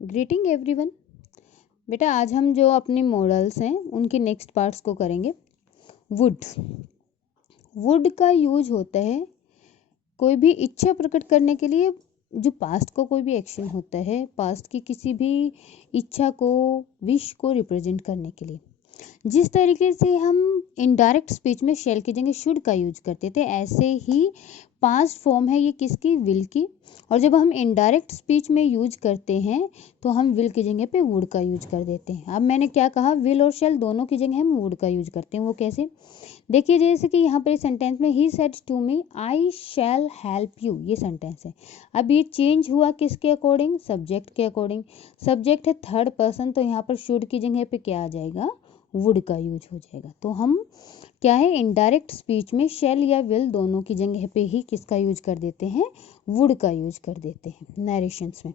Greeting everyone. बेटा आज हम जो अपने मॉडल्स हैं उनके नेक्स्ट पार्ट्स को करेंगे। वुड वुड का यूज होता है कोई भी इच्छा प्रकट करने के लिए। जो पास्ट को कोई भी एक्शन होता है, पास्ट की किसी भी इच्छा को, विश को रिप्रेजेंट करने के लिए। जिस तरीके से हम इनडायरेक्ट स्पीच में शैल की जगह शुड का यूज करते थे, ऐसे ही पास्ट फॉर्म है ये किसकी, विल की। और जब हम इनडायरेक्ट स्पीच में यूज करते हैं तो हम विल की जगह पे वुड का यूज कर देते हैं। अब मैंने क्या कहा, विल और शैल दोनों की जगह हम वुड का यूज करते हैं। वो कैसे, देखिए जैसे कि यहाँ पर सेंटेंस में he said to me I shall help you, ये सेंटेंस है। अब ये चेंज हुआ किसके अकॉर्डिंग, सब्जेक्ट के अकॉर्डिंग। सब्जेक्ट है थर्ड पर्सन, तो यहाँ पर शुड की जगह पे क्या आ जाएगा, वुड का यूज हो जाएगा। तो हम क्या है, इनडायरेक्ट स्पीच में शैल या विल दोनों की जगह पे ही किसका यूज कर देते हैं, वुड का यूज कर देते हैं नरेशंस में।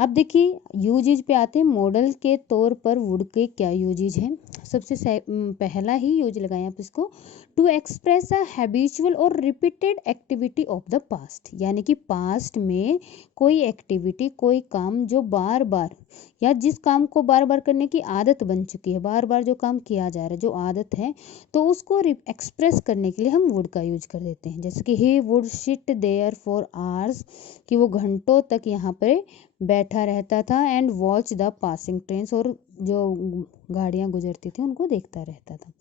अब देखिए यूजेज पे आते हैं। मॉडल के तौर पर वुड के क्या यूजेज हैं। सबसे पहला ही यूज लगाएं आप इसको, टू एक्सप्रेस अ हैबिचुअल और repeated activity of the past, यानी कि पास्ट में कोई एक्टिविटी, कोई काम जो बार बार, या जिस काम को बार बार करने की आदत बन चुकी है, बार बार जो काम किया जा रहा है, जो आदत है, तो उसको एक्सप्रेस करने के लिए हम वुड का यूज कर देते हैं। जैसे कि he would sit there for hours, कि वो घंटों तक यहाँ पर बैठा रहता था। And watch the passing trains, और जो गाड़ियाँ गुजरती थी उनको देखता रहता था।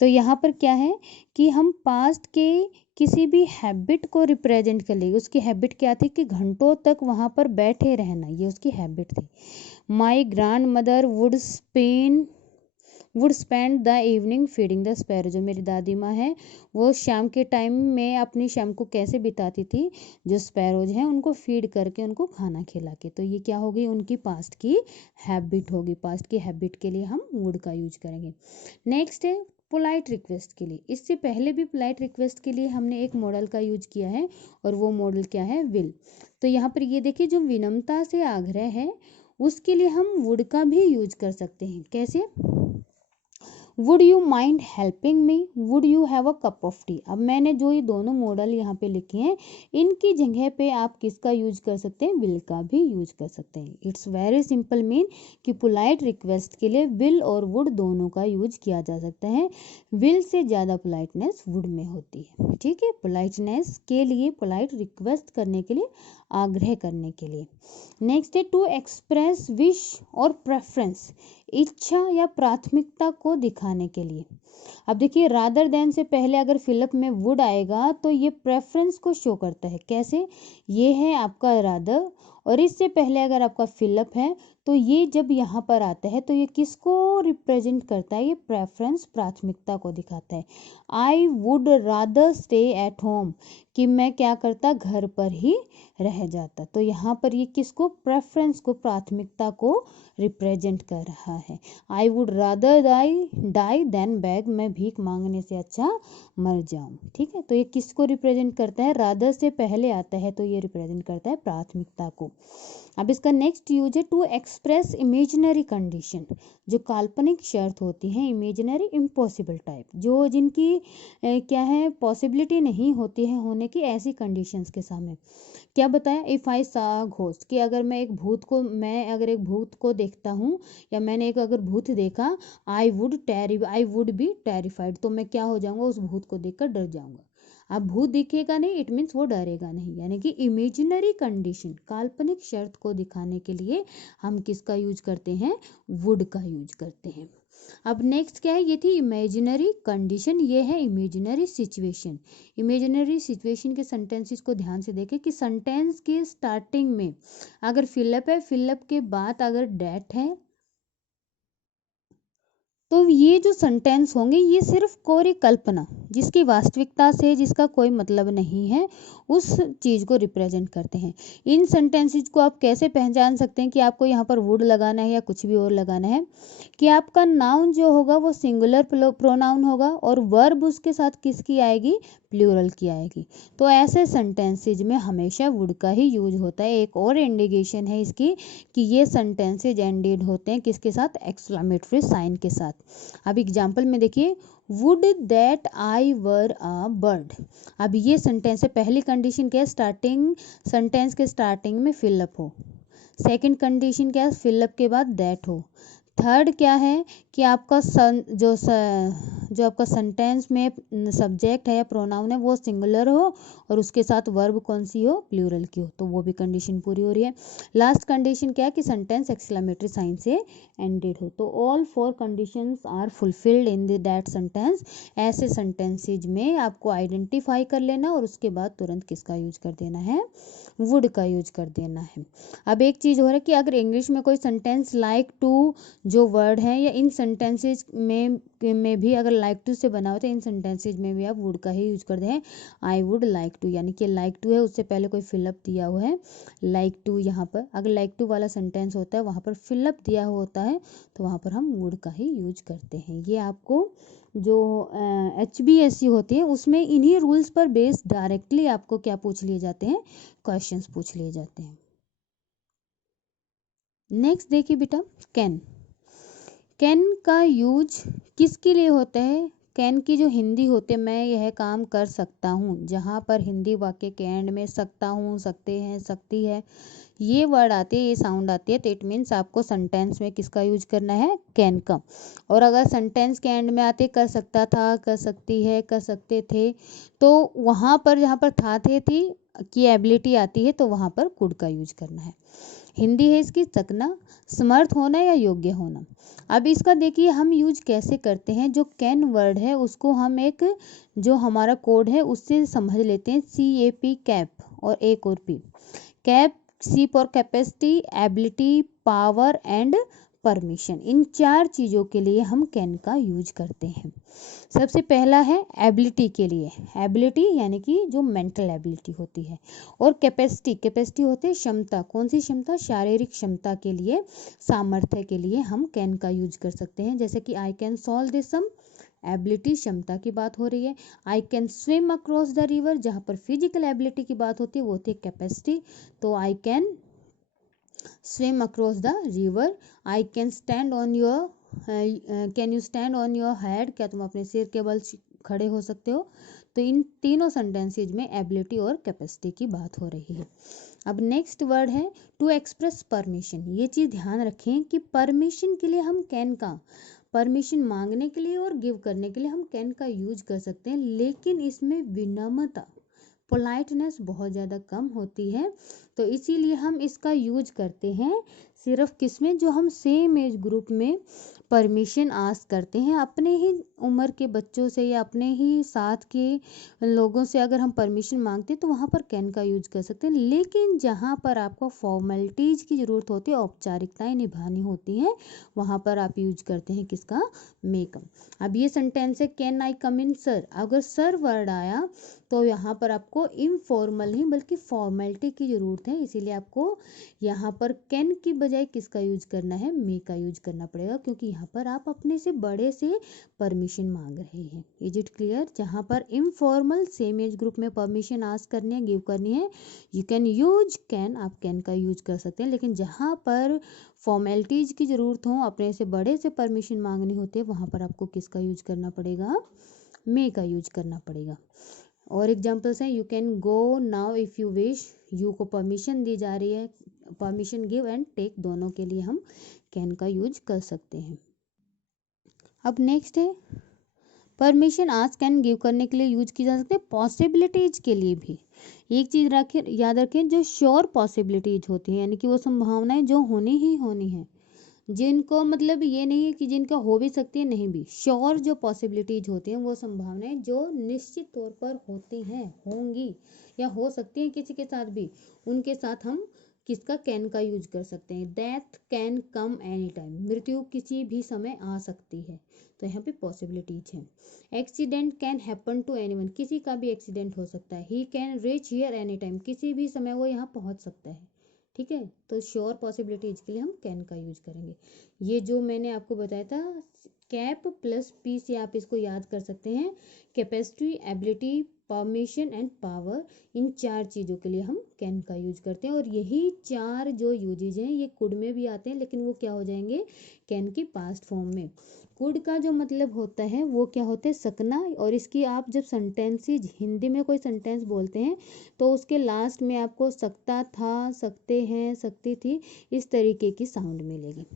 तो यहाँ पर क्या है कि हम पास्ट के किसी भी हैबिट को रिप्रेजेंट कर लेंगे। उसकी हैबिट क्या थी कि घंटों तक वहाँ पर बैठे रहना, ये उसकी हैबिट थी। My grand mother would spend the evening feeding the sparrow, जो मेरी दादी माँ है वो शाम के टाइम में अपनी शाम को कैसे बिताती थी, जो स्पैरोज हैं उनको फीड करके, उनको खाना खिला के। तो ये क्या होगी, उनकी पास्ट की हैबिट होगी। पास्ट की हैबिट के लिए हम वुड का यूज करेंगे। नेक्स्ट है पोलाइट रिक्वेस्ट के लिए। इससे पहले भी पोलाइट रिक्वेस्ट के लिए हमने एक मॉडल का यूज किया है, और वो मॉडल क्या है, विल। तो यहाँ पर ये देखिए, जो विनम्रता से आग्रह है उसके लिए हम वुड का भी यूज कर सकते हैं। कैसे, would you mind helping me, would you have a cup of T. अब मैंने जो ये दोनों मॉडल यहाँ पे लिखे हैं, इनकी जगह पे आप किसका यूज कर सकते हैं, विल का भी यूज कर सकते हैं। इट्स वेरी सिंपल मीन कि पोलाइट रिक्वेस्ट के लिए विल और वुड दोनों का यूज किया जा सकता है। विल से ज़्यादा पोलाइटनेस वुड में होती है। ठीक है, पोलाइटनेस के लिए, पोलाइट रिक्वेस्ट करने के लिए, आग्रह करने के लिए। नेक्स्ट है टू एक्सप्रेस विश और प्रेफरेंस, इच्छा या प्राथमिकता को दिखाने के लिए। अब देखिए, रादर देन से पहले अगर फिलअप में वुड आएगा तो ये प्रेफरेंस को शो करता है। कैसे, ये है आपका रादर, और इससे पहले अगर आपका फिलअप है तो ये जब यहाँ पर आता है तो ये किसको रिप्रेजेंट करता है, ये प्रेफरेंस, प्राथमिकता को दिखाता है। I would rather stay at home, कि मैं क्या करता, घर पर ही रह जाता। तो यहाँ पर ये किसको, प्रेफरेंस को, प्राथमिकता को रिप्रेजेंट कर रहा है। I would rather die than beg, मैं भीख मांगने से अच्छा मर जाऊं। ठीक है, तो ये किसको रिप्रेजेंट करता है, रादर से पहले आता है तो ये रिप्रेजेंट करता है प्राथमिकता को। अब इसका नेक्स्ट यूज है टू एक्सप्रेस इमेजिनरी कंडीशन, जो काल्पनिक शर्त होती हैं, इमेजिनरी इम्पॉसिबल टाइप, जो जिनकी क्या है, पॉसिबिलिटी नहीं होती है होने की, ऐसी कंडीशंस के सामने। क्या बताया, इफ़ आई सा घोस्ट, कि अगर मैं एक भूत को देखता हूँ, या मैंने एक अगर भूत देखा, आई वुड बी टेरिफाइड, तो मैं क्या हो जाऊंगा, उस भूत को देखकर डर जाऊंगा। अब भूत दिखेगा नहीं, इट मीन्स वो डरेगा नहीं। यानी कि इमेजिनरी कंडीशन, काल्पनिक शर्त को दिखाने के लिए हम किसका यूज करते हैं, वुड का यूज करते हैं। अब नेक्स्ट क्या है, ये थी इमेजिनरी कंडीशन, ये है इमेजिनरी सिचुएशन। इमेजिनरी सिचुएशन के सेंटेंसेस को ध्यान से देखें कि सेंटेंस के स्टार्टिंग में अगर फिलअप है, फिलअप के बाद अगर डेट है, तो ये जो सेंटेंस होंगे ये सिर्फ कोरी कल्पना, जिसकी वास्तविकता से जिसका कोई मतलब नहीं है, उस चीज़ को रिप्रेजेंट करते हैं। इन सेंटेंसेस को आप कैसे पहचान सकते हैं कि आपको यहाँ पर वुड लगाना है या कुछ भी और लगाना है, कि आपका नाउन जो होगा वो सिंगुलर प्रोनाउन होगा, और वर्ब उसके साथ किसकी आएगी, प्लूरल की आएगी। तो ऐसे सेंटेंसेज में हमेशा वुड का ही यूज होता है। एक और इंडिकेशन है इसकी कि ये सेंटेंसेज एंडेड होते हैं किसके साथ, एक्सक्लेमेटरी साइन के साथ। अब एग्जाम्पल में देखिए, would that I were a bird. अब ये सेंटेंस है, पहली कंडीशन क्या है, स्टार्टिंग सेंटेंस के स्टार्टिंग में फिलअप हो, सेकंड कंडीशन क्या है, फिलअप के बाद दैट हो। थर्ड क्या है कि आपका जो आपका सेंटेंस में सब्जेक्ट है या प्रोनाउन है वो सिंगुलर हो और उसके साथ वर्ब कौन सी हो, प्लूरल की हो, तो वो भी कंडीशन पूरी हो रही है। लास्ट कंडीशन क्या है कि सेंटेंस एक्सक्लेमेटरी साइन से एंडेड हो। तो all 4 conditions are fulfilled in that sentence. ऐसे सेंटेंसेज में आपको आइडेंटिफाई कर लेना और उसके बाद तुरंत किसका यूज कर देना है, वुड का यूज कर देना है। अब एक चीज़ हो रहा है कि अगर इंग्लिश में कोई सेंटेंस लाइक टू जो वर्ड है या इन सेंटेंसेज में भी अगर लाइक टू से बना हो तो इन सेंटेंसेज में भी आप वुड का ही यूज कर दें। आई वुड लाइक टू, यानी कि लाइक टू है उससे पहले कोई फिलअप दिया हुआ है, लाइक टू यहाँ पर अगर लाइक टू वाला सेंटेंस होता है वहाँ पर फिलअप दिया हुआ होता है तो वहाँ पर हम वुड का ही यूज करते हैं। ये आपको जो HBSC होती है उसमें इन्हीं रूल्स पर बेस्ड डायरेक्टली आपको क्या पूछ लिए जाते हैं, क्वेश्चंस पूछ लिए जाते हैं। नेक्स्ट देखिए बेटा, कैन। कैन का यूज किसके लिए होता है, कैन की जो हिंदी होते, मैं यह काम कर सकता हूँ, जहाँ पर हिंदी वाक्य के एंड में सकता हूँ, सकते हैं, सकती है, ये वर्ड आते हैं, ये साउंड आती है, तो इट मीन्स आपको सेंटेंस में किसका यूज करना है, कैन का। और अगर सेंटेंस के एंड में आते कर सकता था, कर सकती है, कर सकते थे, तो वहाँ पर जहाँ पर था थे थी की एबिलिटी आती है तो वहाँ पर कुड का यूज करना है। हिंदी है इसकी सकना, समर्थ होना या योग्य होना। अब इसका देखिए हम यूज कैसे करते हैं, जो कैन वर्ड है उसको हम एक जो हमारा कोड है उससे समझ लेते हैं, CAP कैप और एक और P। Cap C for capacity, ability, power and permission. इन 4 चीज़ों के लिए हम कैन का यूज करते हैं। सबसे पहला है एबिलिटी के लिए, एबिलिटी यानी कि जो मेंटल एबिलिटी होती है, और कैपेसिटी, कैपेसिटी होती है क्षमता, कौन सी क्षमता, शारीरिक क्षमता के लिए, सामर्थ्य के लिए हम कैन का यूज कर सकते हैं। जैसे कि I can solve this sum, ability क्षमता की बात हो रही है। I can swim across the river, जहाँ पर फिजिकल एबिलिटी की बात होती है वो होती है कैपेसिटी, तो I can swim across the river। I can stand on your can you stand on your head, क्या तुम अपने सिर के बल खड़े हो सकते हो। तो इन तीनों सेंटेंसेज में एबिलिटी और कैपेसिटी की बात हो रही है। अब नेक्स्ट वर्ड है टू एक्सप्रेस परमिशन। ये चीज़ ध्यान रखें कि परमिशन के लिए हम कैन का, परमिशन मांगने के लिए और गिव करने के लिए हम कैन का यूज कर सकते हैं, लेकिन इसमें विनम्रता, पोलाइटनेस बहुत ज़्यादा कम होती है, तो इसीलिए हम इसका यूज करते हैं सिर्फ किसमें, जो हम सेम एज ग्रुप में परमिशन आस्क करते हैं, अपने ही उम्र के बच्चों से या अपने ही साथ के लोगों से अगर हम परमिशन मांगते हैं तो वहाँ पर कैन का यूज कर सकते हैं। लेकिन जहाँ पर आपको फॉर्मेलिटीज की ज़रूरत होती है, औपचारिकताएं निभानी होती हैं, वहाँ पर आप यूज करते हैं किसका, मे का। अब ये सेंटेंस है can I come in sir, अगर सर वर्ड आया तो यहाँ पर आपको इनफॉर्मल नहीं बल्कि फॉर्मेलिटी की ज़रूरत है, इसीलिए आपको यहाँ पर कैन की बजाय किसका यूज करना है, मे का यूज करना पड़ेगा, क्योंकि यहाँ पर आप अपने से बड़े से परमिशन मांग रहे हैं। Is it clear. जहाँ पर इनफॉर्मल सेम एज ग्रुप में परमिशन आस्क करनी है, गिव करनी है, यू कैन यूज कैन, आप कैन का यूज कर सकते हैं। लेकिन जहाँ पर फॉर्मेलिटीज की ज़रूरत हो, अपने से बड़े से परमिशन मांगनी होती है, वहाँ पर आपको किसका यूज करना पड़ेगा, मे का यूज करना पड़ेगा। और एग्जाम्पल्स हैं, you can go now if you wish, you को परमिशन दी जा रही है, परमिशन गिव एंड टेक दोनों के लिए हम कैन का यूज कर सकते हैं। अब नेक्स्ट है परमिशन आस्क कैन गिव करने के लिए यूज की जा सकती है, पॉसिबिलिटीज के लिए भी। एक चीज़ रखें, याद रखें, जो श्योर पॉसिबिलिटीज होती हैं यानी कि वो संभावनाएं जो होनी ही होनी है, जिनको मतलब ये नहीं है कि जिनका हो भी सकती है नहीं भी, श्योर जो पॉसिबिलिटीज होती हैं वो संभावनाएं जो निश्चित तौर पर होती हैं, होंगी या हो सकती हैं किसी के साथ भी, उनके साथ हम किसका, कैन का यूज कर सकते हैं। Death can come any time, मृत्यु किसी भी समय आ सकती है, तो यहाँ पे पॉसिबिलिटीज हैं। Accident can happen to anyone, किसी का भी एक्सीडेंट हो सकता है। He can reach here any time, किसी भी समय वो यहाँ पहुँच सकता है, ठीक है। तो श्योर पॉसिबिलिटीज के लिए हम कैन का यूज करेंगे। ये जो मैंने आपको बताया था कैप प्लस पी से आप इसको याद कर सकते हैं, capacity, ability, permission and power, इन 4 चीज़ों के लिए हम कैन का यूज करते हैं। और यही 4 जो यूजेज हैं ये कुड में भी आते हैं, लेकिन वो क्या हो जाएंगे कैन की पास्ट फॉर्म में। कुड का जो मतलब होता है वो क्या होता है सकना, और इसकी आप जब सेंटेंसेज हिंदी में कोई सेंटेंस बोलते हैं तो उसके लास्ट में आपको सकता था, सकते हैं, सकती थी, इस तरीके की साउंड मिलेगी।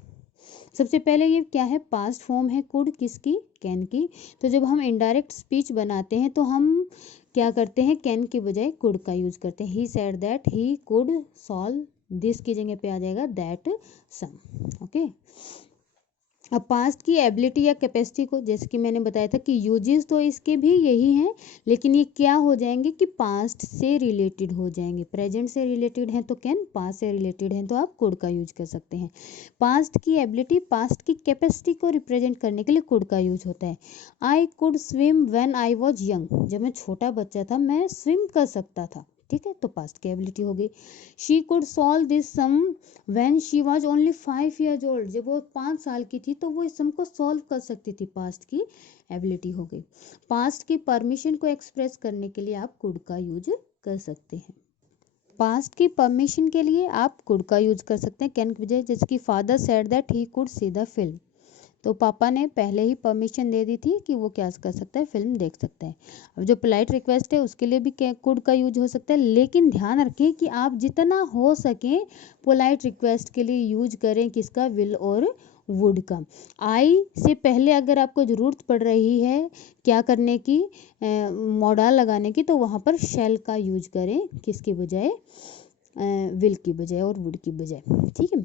सबसे पहले ये क्या है पास्ट फॉर्म है कुड किसकी कैन की। तो जब हम इनडायरेक्ट स्पीच बनाते हैं तो हम क्या करते हैं कैन के बजाय कुड का यूज करते हैं। He said that he could solve this की जगह पे आ जाएगा दैट सम। ओके, अब पास्ट की एबिलिटी या कैपेसिटी को, जैसे कि मैंने बताया था कि यूजेस तो इसके भी यही हैं, लेकिन ये क्या हो जाएंगे कि पास्ट से रिलेटेड हो जाएंगे। प्रेजेंट से रिलेटेड हैं तो कैन, पास्ट से रिलेटेड हैं तो आप कुड का यूज कर सकते हैं। पास्ट की एबिलिटी, पास्ट की कैपेसिटी को रिप्रेजेंट करने के लिए कुड का यूज होता है। I could swim when I was young, जब मैं छोटा बच्चा था मैं स्विम कर सकता था, ठीक है, तो पास्ट की एबिलिटी हो गई। She could solve this sum when she was only 5 years old, जब वो 5 साल की थी तो वो इस सम को सॉल्व कर सकती थी, पास्ट की एबिलिटी हो गई। पास्ट की परमिशन को एक्सप्रेस करने के लिए आप कुड का यूज कर सकते हैं। पास्ट की परमिशन के लिए आप कुड का यूज कर सकते हैं कैन के बजाय, जैसे कि father said that he could see the film, तो पापा ने पहले ही परमिशन दे दी थी कि वो क्या कर सकता है फिल्म देख सकता है। अब जो पोलाइट रिक्वेस्ट है उसके लिए भी कुड का यूज हो सकता है, लेकिन ध्यान रखें कि आप जितना हो सके पोलाइट रिक्वेस्ट के लिए यूज करें किसका, विल और वुड का। आई से पहले अगर आपको ज़रूरत पड़ रही है क्या करने की, मॉडल लगाने की, तो वहाँ पर शैल का यूज करें किसकी बजाय, विल की बजाय और वुड की बजाय, ठीक है।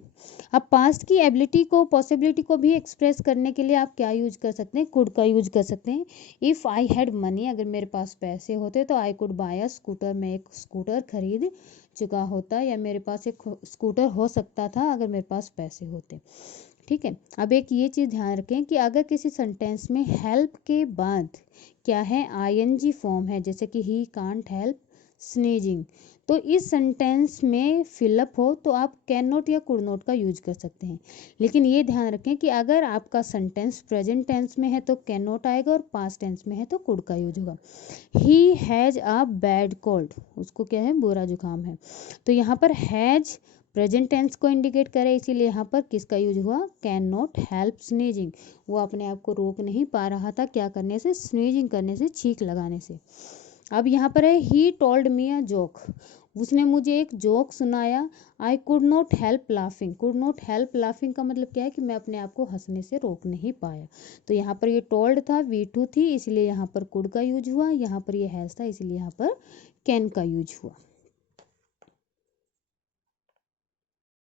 अब पास्ट की एबिलिटी को, पॉसिबिलिटी को भी एक्सप्रेस करने के लिए आप क्या यूज कर सकते हैं, कुड का यूज कर सकते हैं। इफ़ आई हैड मनी, अगर मेरे पास पैसे होते तो I could bye a scooter, मैं एक स्कूटर खरीद चुका होता, या मेरे पास एक स्कूटर हो सकता था अगर मेरे पास पैसे होते, ठीक है। अब एक ये चीज़ ध्यान रखें कि अगर किसी सेंटेंस में हेल्प के बाद क्या है आईएनजी फॉर्म है, जैसे कि ही कांट हेल्प स्नीजिंग, तो इस सेंटेंस में फिलअप हो तो आप कैन नॉट या कुड नॉट का यूज कर सकते हैं। लेकिन ये ध्यान रखें कि अगर आपका सेंटेंस प्रेजेंट टेंस में है तो कैन नॉट आएगा, और पास्ट टेंस में है तो कुड का यूज होगा। He has a bad cold, उसको क्या है बुरा जुकाम है, तो यहाँ पर हैज़ प्रेजेंट टेंस को इंडिकेट करे, इसीलिए यहाँ पर किसका यूज हुआ, कैन नॉट हेल्प स्नीजिंग, वो अपने आप को रोक नहीं पा रहा था क्या करने से, स्नीजिंग करने से, छींक लगाने से। अब यहाँ पर है he told me a joke, उसने मुझे एक जोक सुनाया। I could not help laughing, could not help laughing का मतलब क्या है कि मैं अपने आप को हंसने से रोक नहीं पाया, तो यहाँ पर ये टोल्ड था, V2 थी, इसलिए यहाँ पर कुड का यूज हुआ, यहाँ पर ये हैज था इसलिए यहाँ पर कैन का यूज हुआ।